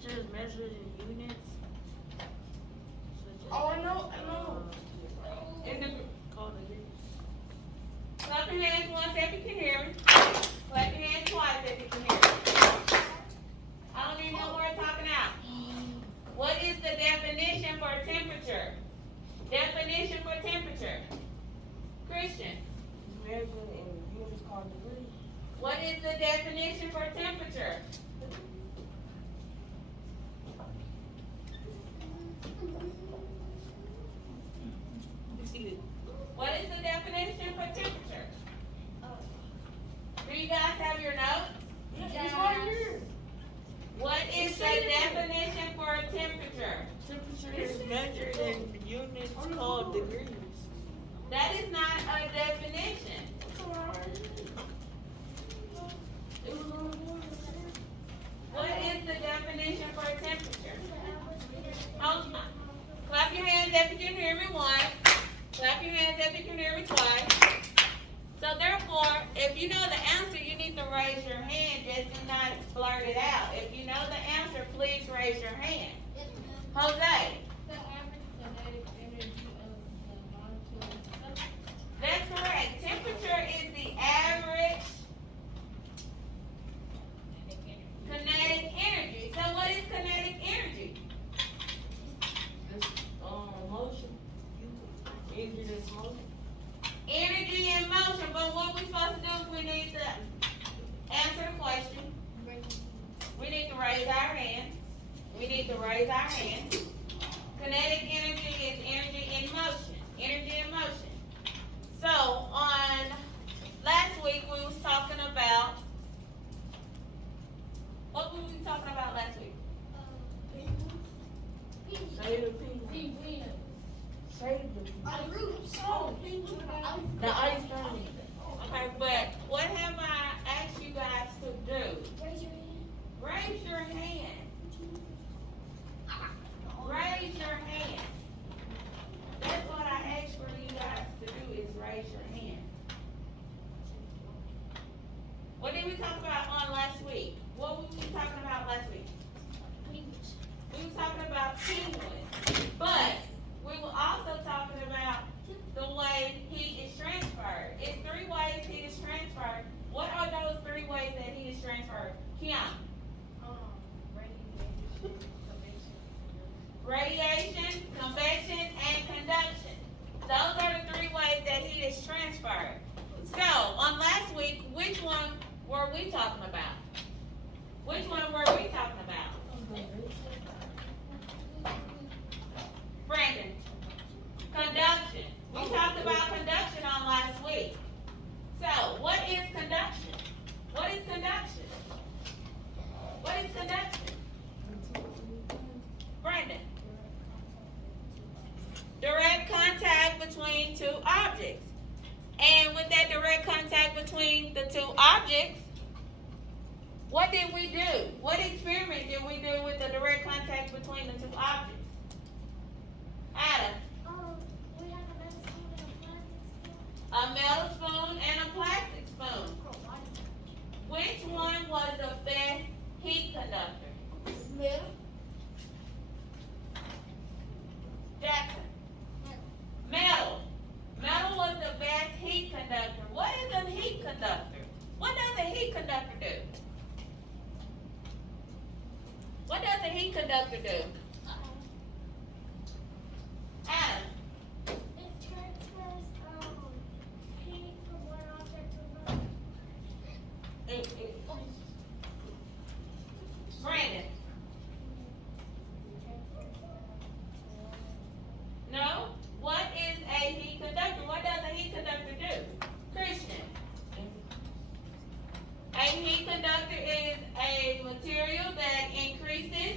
temperature is measured in units. Oh, I know. In the, Called degrees. clap your hands once if you can hear me. Clap your hands twice if you can hear me. I don't need no more talking out. What is the definition for temperature? Definition for temperature. Christian, Measured in units called degrees. what is the definition for temperature? What is the definition for temperature? Do you guys have your notes? It's right here. What is the definition for temperature? Temperature is measured in units called degrees. That is not a definition. What is the definition for temperature? Hold on. Clap your hands if you can hear me once. Clap your hands if you can hear me twice. So therefore, if you know the answer, you need to raise your hand. Just do not blurt it out. If you know the answer, please raise your hand. Jose. The average kinetic energy of the molecule of the substance. That's correct. Temperature is the average kinetic energy. So what is kinetic energy? This motion. Energy that's motion. Energy in motion. But what we supposed to do, we need to answer the question. We need to raise our hands. We need to raise our hands. Kinetic energy is energy in motion. Energy in motion. So on last week we was talking about, what were we talking about last week? Say the people. Say the The ice cream. Okay, but what have I asked you guys to do? Raise your hand. Raise your hand. That's what I asked for you guys to do, is raise your hand. What did we talk about on last week? What were we talking about last week? We were talking about penguins, but we were also talking about the way heat is transferred. It's 3 ways heat is transferred. What are those 3 ways that heat is transferred? Kiana. Radiation, convection, and conduction. Those are the 3 ways that heat is transferred. So, on last week, which one were we talking about? Which one were we talking about? Brandon. Conduction. We talked about conduction on last week. So, what is conduction? What is conduction? What is conduction? Brandon. Direct contact between 2 objects. And with that direct contact between the 2 objects, what did we do? What experiment did we do with the direct contact between the 2 objects? Adam. A metal spoon and a plastic spoon. Which one was the best heat conductor? Jackson. Metal. Metal was the best heat conductor. What is a heat conductor? What does a heat conductor do? What does a heat conductor do? Adam. Brandon. No? What is a heat conductor? What does a heat conductor do? Christian. A heat conductor is a material that increases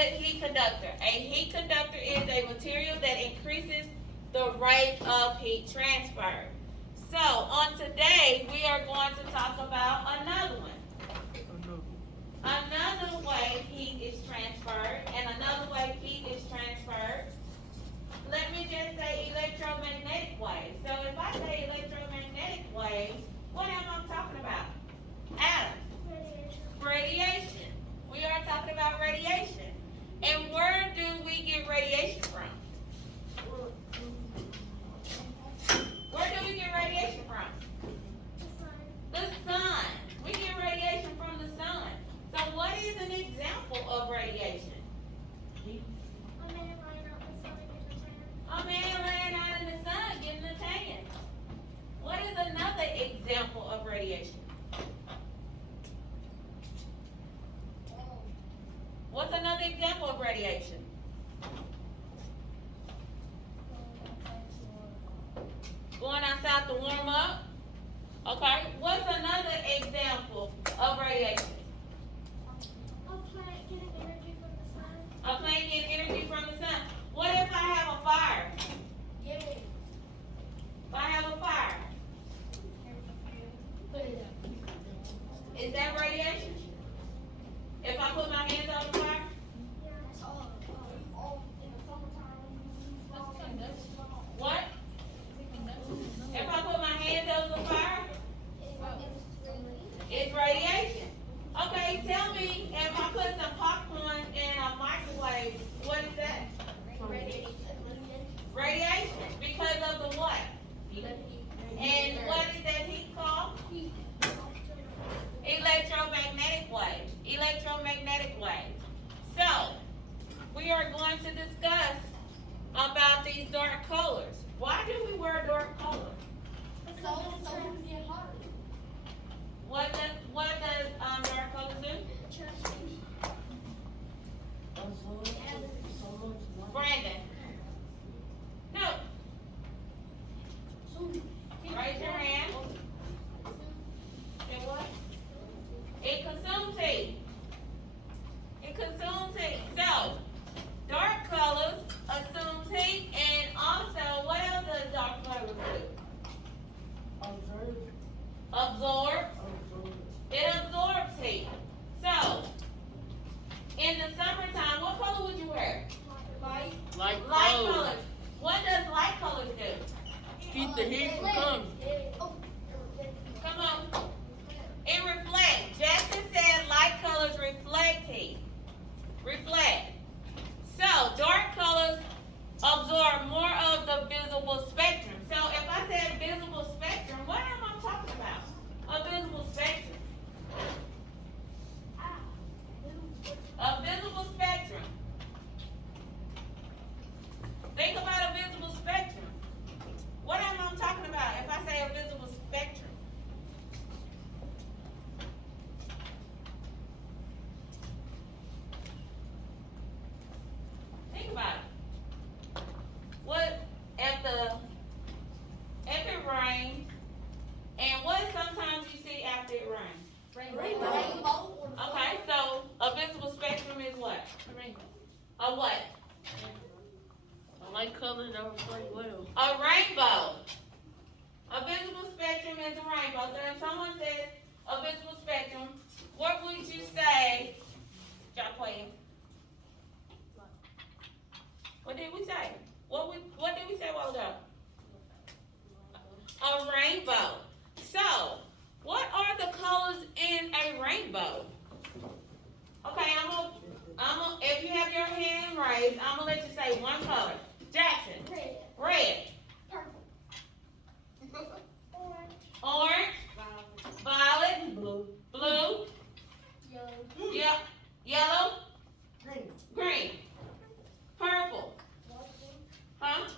good heat conductor? A heat conductor is a material that increases the rate of heat transfer. So, on today, we are going to talk about another one. Another way heat is transferred, and another way heat is transferred. Let me just say electromagnetic waves. So if I say electromagnetic waves, what am I talking about? Atoms. Radiation. We are talking about radiation. And where do we get radiation from? Where do we get radiation from? The sun. We get radiation from the sun. So what is an example of radiation? A man laying out in the sun getting a tan. What is another example of radiation? What's another example of radiation? Going outside to warm up. Okay. What's another example of radiation? A plant getting energy from the sun. What if I have a fire? If I have a fire, is that radiation? If I put my hands on the fire? What? If I put my hands over the fire, it's radiation. Okay, tell me if I put some popcorn in a microwave, what is that? Radiation. Because of the what? And what is that heat called? Electromagnetic waves. Electromagnetic waves. So, we are going to discuss about these dark colors. Why do we wear dark colors? What does dark colors do? Brandon. No. Raise your hand. It what? It consumes heat. It consumes heat. So, dark colors assumes heat, and also, what else does dark colors do? Absorb. It absorbs heat. So, in the summertime, what color would you wear? Light colors. What does light colors do? Keep the heat from coming. Come on. It reflects. Jackson said light colors reflect heat. Reflect. So, dark colors absorb more of the visible spectrum. So, if I said visible spectrum, what am I talking about? A visible spectrum. A visible spectrum. Think about a visible spectrum. What am I talking about if I say a visible spectrum? Think about it. What if it rains, and what sometimes you see after it rains? Rainbow. Okay, so a visible spectrum is what? A what? I like colors that reflect well. A rainbow. A visible spectrum is a rainbow. So if someone says a visible spectrum, what would you say, Jacqueline? What did we say? What did we say a while ago? A rainbow. So, what are the colors in a rainbow? Okay, if you have your hand raised, I'm gonna let you say one color. Jackson. Red. Orange. Violet. Blue. Yellow. Green. Purple. Huh?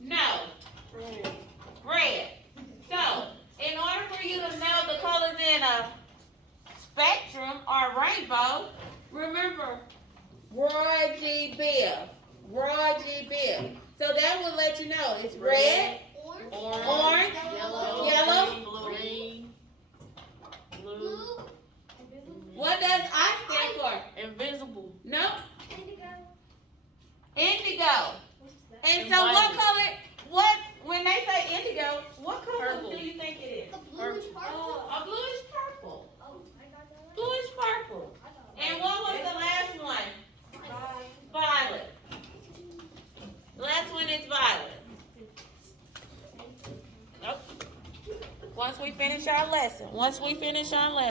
No. Red. So, in order for you to know the colors in a spectrum or rainbow, remember Roy G. Biv. Roy G. Biv. So that will let you know it's red, orange, yellow, green, blue. What does I stand for? Invisible. No. indigo. And so what color, when they say indigo, what color Purple. do you think it is? Bluish purple. A bluish purple. Oh, I got that right. Bluish purple. And what was the last one? Violet. The last one is violet. Nope. Once we finish our lesson.